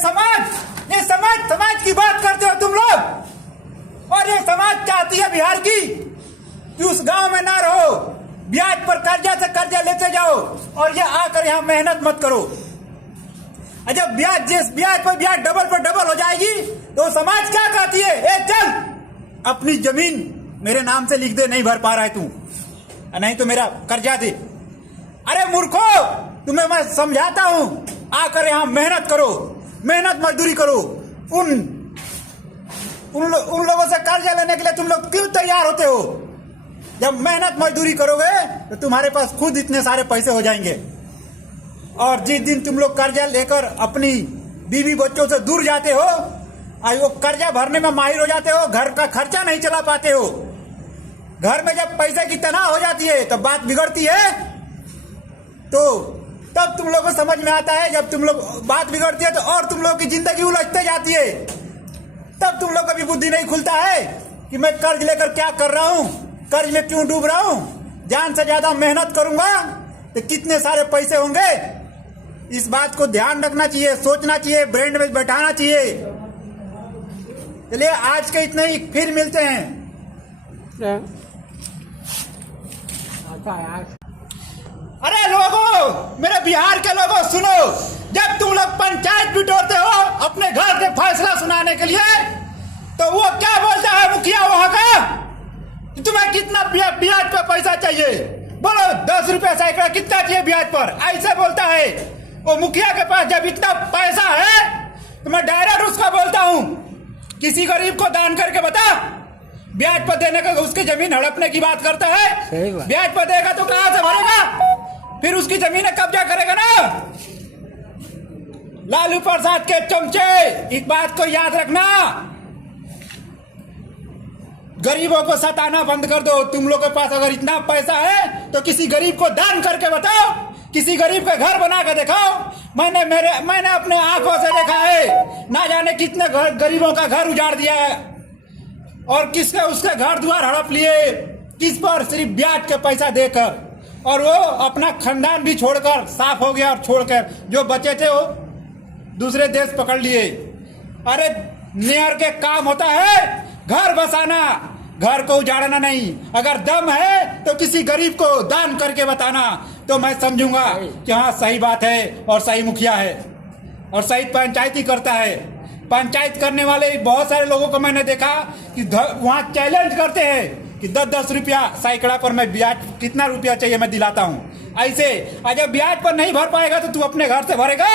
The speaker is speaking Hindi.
ये समाज की बात करते हो तुम लोग। और ये समाज चाहती है बिहार की कि उस गांव में ना रहो, ब्याज पर कर्जा से कर्जा लेते जाओ और ये आकर यहाँ मेहनत मत करो। जब ब्याज पर ब्याज डबल पर डबल हो जाएगी तो समाज क्या कहती है, ए चल अपनी जमीन मेरे नाम से लिख दे, नहीं भर पा रहा है तू, नहीं तो मेरा कर्जा दे। अरे मूर्खो, तुम्हें मैं समझाता हूं, आकर यहाँ मेहनत करो, मेहनत मजदूरी करो। उन लोगों से कर्जा लेने के लिए तुम लोग क्यों तैयार होते हो? जब मेहनत मजदूरी करोगे तो तुम्हारे पास खुद इतने सारे पैसे हो जाएंगे। और जिस दिन तुम लोग कर्जा लेकर अपनी बीवी बच्चों से दूर जाते हो और वो कर्जा भरने में माहिर हो जाते हो, घर का खर्चा नहीं चला पाते हो, घर में जब पैसे की तनाव हो जाती है तब बात बिगड़ती है। तो तब तुम लोग को समझ में आता है, जब तुम लोग बात बिगड़ती है तो और तुम लोग की जिंदगी उलझते जाती है। तब तुम लोग का भी बुद्धि नहीं खुलता है कि मैं कर्ज लेकर क्या कर रहा हूं, कर्ज में क्यों डूब रहा हूं, जान से ज्यादा मेहनत करूंगा तो कितने सारे पैसे होंगे। इस बात को ध्यान रखना चाहिए, सोचना चाहिए, ब्रेन में बैठाना चाहिए। चलिए आज के इतने ही, फिर मिलते हैं। अरे लोगों, मेरे बिहार के लोगों सुनो, जब तुम लोग पंचायत बिटोरते हो अपने घर के फैसला सुनाने के लिए, तो वो क्या बोलता है मुखिया वहां का, तुम्हें कितना ब्याज पर पैसा चाहिए, बोलो 10 रुपया सैकड़ा कितना चाहिए ब्याज पर, ऐसे बोलता है वो मुखिया के पास। जब इतना पैसा है तो मैं डायरेक्ट उसका बोलता हूं, किसी गरीब को दान करके बता, ब्याज पर देने का, उसकी जमीन हड़पने की बात करता है, ब्याज पर देगा तो कहां से भरेगा, फिर उसकी जमीन कब्जा करेगा ना। लालू प्रसाद के चमचे, एक बात को याद रखना, गरीबों को सताना बंद कर दो। तुम लोग के पास अगर इतना पैसा है तो किसी गरीब को दान करके बताओ, किसी गरीब का घर बना के दिखाओ। मैंने अपने आंखों से देखा है, ना जाने कितने गरीबों का घर उजाड़ दिया है और किसने उसके घर द्वार हड़प लिए, किस पर, सिर्फ ब्याज के पैसा देकर। और वो अपना खानदान भी छोड़कर साफ हो गया और छोड़कर जो बचे थे वो दूसरे देश पकड़ लिए। अरे मेयर के काम होता है घर बसाना, घर को उजाड़ना नहीं। अगर दम है तो किसी गरीब को दान करके बताना, तो मैं समझूंगा कि हाँ सही बात है और सही मुखिया है और सही पंचायती करता है। पंचायत करने वाले बहुत सारे लोगों को मैंने देखा कि वहां चैलेंज करते हैं कि 10-10 रुपया सैकड़ा पर मैं ब्याज, कितना रुपया चाहिए मैं दिलाता हूं। ऐसे अगर ब्याज पर नहीं भर पाएगा तो तू अपने घर से भरेगा।